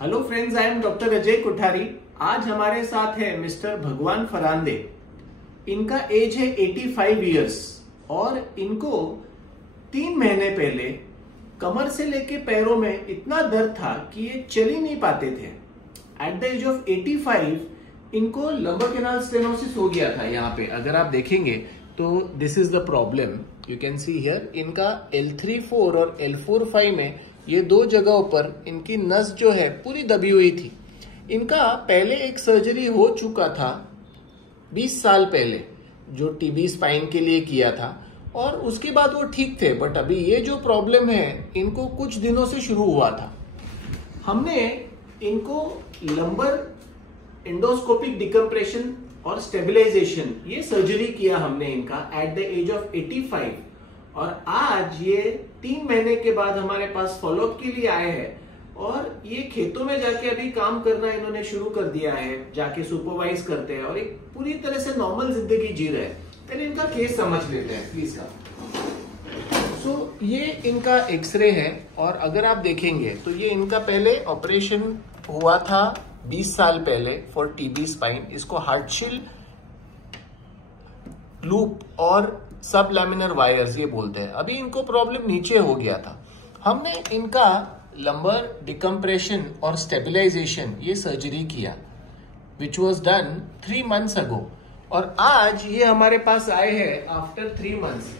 Hello friends, I am doctor Ajay Kothari. आज हमारे साथ है मिस्टर भगवान फरांदे। इनका एज है 85 इयर्स और इनको 3 महीने पहले कमर से लेके पैरों में इतना दर्द था कि ये चल ही नहीं पाते थे। एट द एज ऑफ 85 इनको लंबर कैनाल स्टेनोसिस हो गया था। यहाँ पे अगर आप देखेंगे तो this is the problem, you can see here. इनका L3-4 और L4-5 में ये 2 जगहों पर इनकी नस जो है पूरी दबी हुई थी। इनका पहले एक सर्जरी हो चुका था 20 साल पहले, जो टीबी स्पाइन के लिए किया था, और उसके बाद वो ठीक थे। बट अभी ये जो प्रॉब्लम है इनको कुछ दिनों से शुरू हुआ था। हमने इनको लंबर एंडोस्कोपिक डिकम्प्रेशन और स्टेबलाइजेशन ये सर्जरी किया हमने इनका एट द एज ऑफ 85, और आज ये 3 महीने के बाद हमारे पास फॉलोअप के लिए आए हैं। और ये खेतों में जाके अभी काम करना इन्होंने शुरू कर दिया है, जाके सुपरवाइज करते हैं और एक पूरी तरह से नॉर्मल जिंदगी जी रहे हैं। पहले इनका केस समझ लेते हैं प्लीज का। ये इनका एक्सरे है, और अगर आप देखेंगे तो ये इनका पहले ऑपरेशन हुआ था 20 साल पहले फॉर टीबी स्पाइन। इसको हार्टशील्ड लूप और सब लैमिनर वायर्स ये बोलते हैं। अभी इनको प्रॉब्लम नीचे हो गया था। हमने इनका लंबर डिकम्प्रेशन और स्टेबलाइजेशन ये सर्जरी किया विच वॉज डन 3 months अगो, और आज ये हमारे पास आए हैं आफ्टर 3 months।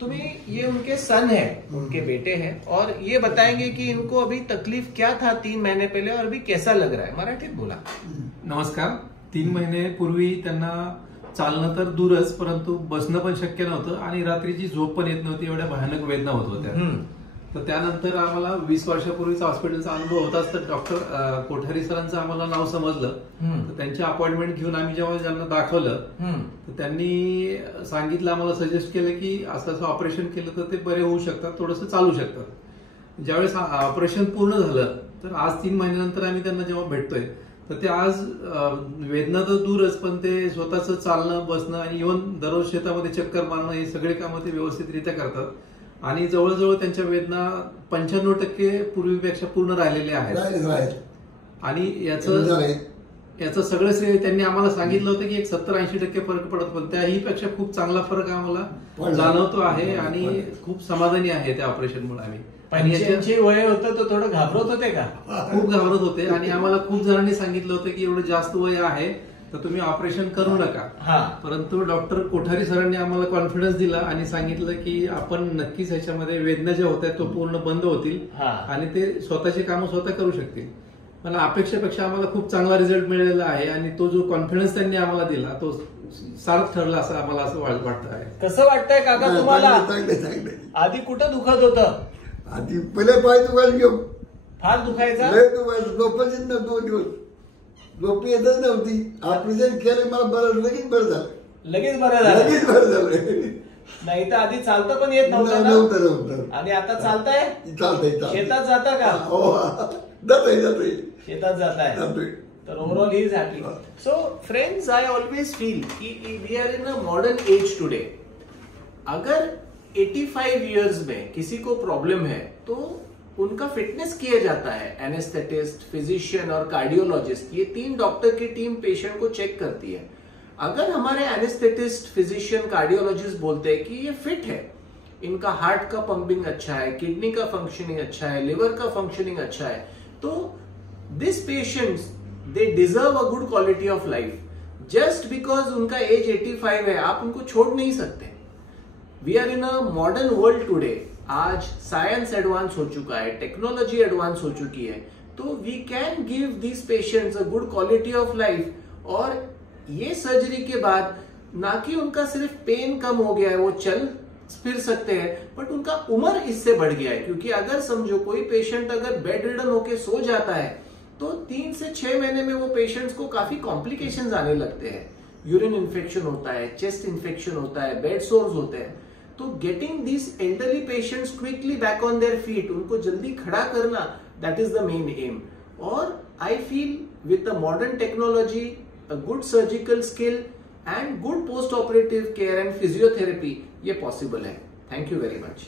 तुम्हें ये उनके सन है, उनके बेटे हैं, और ये बताएंगे कि इनको अभी तकलीफ क्या था 3 महीने पहले और अभी कैसा लग रहा है। मराठीत बोला। नमस्कार। 3 महिन्यापूर्वी त्यांना चालणं तर दूरच, परंतु बसणं पण शक्य नव्हतं आणि रात्रीची झोप पण येत नव्हती, एवढ्या भयानक वेदना होत होत्या। तर त्यानंतर आम्हाला 20 वर्षापूर्वीचा हॉस्पिटलचा अनुभव होताच, तर डॉक्टर कोठारी सरांचं आम्हाला नाव समजलं। तर त्यांची अपॉइंटमेंट घेऊन आम्ही जेव्हा त्यांना दाखवलं तर त्यांनी सांगितलं, आम्हाला सजेस्ट केलं की असं असं ऑपरेशन केलं तर ते बरे होऊ शकतात, थोडंसं चालू शकतात। ज्यावेळेस ऑपरेशन पूर्ण झालं तर आज 3 महिन्यानंतर आम्ही त्यांना जेव्हा भेटतोय तर ते आज वेदना तर दूरच, पण ते स्वतःच चालणं, बसणं आणि इव्हन दररोज शेतामध्ये चक्कर मारणं हे सगळे कामं ते व्यवस्थितरित्या करतात। आणि जवळजवळ त्यांच्या वेदना 95% पूर्वीपेक्षा पूर्ण राहिलेल्या आहेत। आणि याचं सगळं श्रेय त्यांनी आम्हाला सांगितलं होतं की एक 70-80% फरक पडत, पण त्याही पेक्षा खूप चांगला फरक आम्हाला जाणवतो आहे आणि खूप समाधानी आहे त्या ऑपरेशनमुळे आम्ही। 85 वय होतं तर थोडं घाबरत होते का? खूप घाबरत होते, आणि आम्हाला खूप जणांनी सांगितलं होतं की एवढं जास्त वय आहे तर तुम्ही ऑपरेशन करू नका। परंतु डॉक्टर कोठारी सरांनी आम्हाला कॉन्फिडन्स दिला आणि सांगितलं की आपण नक्कीच ह्याच्यामध्ये वेदना ज्या होत्या तो पूर्ण बंद होतील आणि ते स्वतःची कामं स्वतः करू शकतील। मला अपेक्षेपेक्षा आम्हाला खूप चांगला रिझल्ट मिळालेला आहे, आणि तो जो कॉन्फिडन्स त्यांनी आम्हाला दिला तो सार्थ ठरला असं आम्हाला असं वाटतं आहे। कसं वाटतंय काका तुम्हाला? आधी कुठं दुखत होतं? आधी पहिले पाय दुखायला घेऊ, फार दुखायचा, लय दुखायचं, झोपच येत नव्हतं 2 दिवस, झोप येतच नव्हती। ऑपरेशन केलं, मला बरं, लगेच बरं झालं, लगेच बरं झालं, लगेच बरं झालं। नाही तर आधी चालतं पण येत नव्हतं, आणि आता चालताय? चालतंय। शेतात जाता का? हो, जातोय शेतात जाताय, तर overall he is happy. So friends, I always feel कि we are in a modern age today. अगर 85 इयर्स में किसी को प्रॉब्लम है तो उनका फिटनेस किया जाता है। एनेस्थेटिस्ट, फिजिशियन और कार्डियोलॉजिस्ट, ये 3 डॉक्टर की टीम पेशेंट को चेक करती है। अगर हमारे एनेस्थेटिस्ट, फिजिशियन, कार्डियोलॉजिस्ट बोलते हैं कि ये फिट है, इनका हार्ट का पंपिंग अच्छा है, किडनी का फंक्शनिंग अच्छा है, लिवर का फंक्शनिंग अच्छा है, तो this patients they deserve a good quality of life. Just because उनका एज 85 है आप उनको छोड़ नहीं सकते। We are in a modern world today. आज साइंस एडवांस हो चुका है, टेक्नोलॉजी एडवांस हो चुकी है, तो we can give this patients a good quality of life. और ये सर्जरी के बाद ना कि उनका सिर्फ पेन कम हो गया है, वो चल फिर सकते हैं, बट उनका उम्र इससे बढ़ गया है। क्योंकि अगर समझो कोई पेशेंट अगर बेड रिडन होकर सो जाता है तो 3 से 6 महीने में वो पेशेंट्स को काफी कॉम्प्लिकेशंस आने लगते हैं। यूरिन इन्फेक्शन होता है, चेस्ट इन्फेक्शन होता है, बेड सोर्स होते हैं। तो getting this elderly patients quickly back on their feet, उनको जल्दी खड़ा करना, that is the main aim. और I feel with the modern technology, a good surgical skill and good post operative care and physiotherapy, ये possible है। Thank you very much.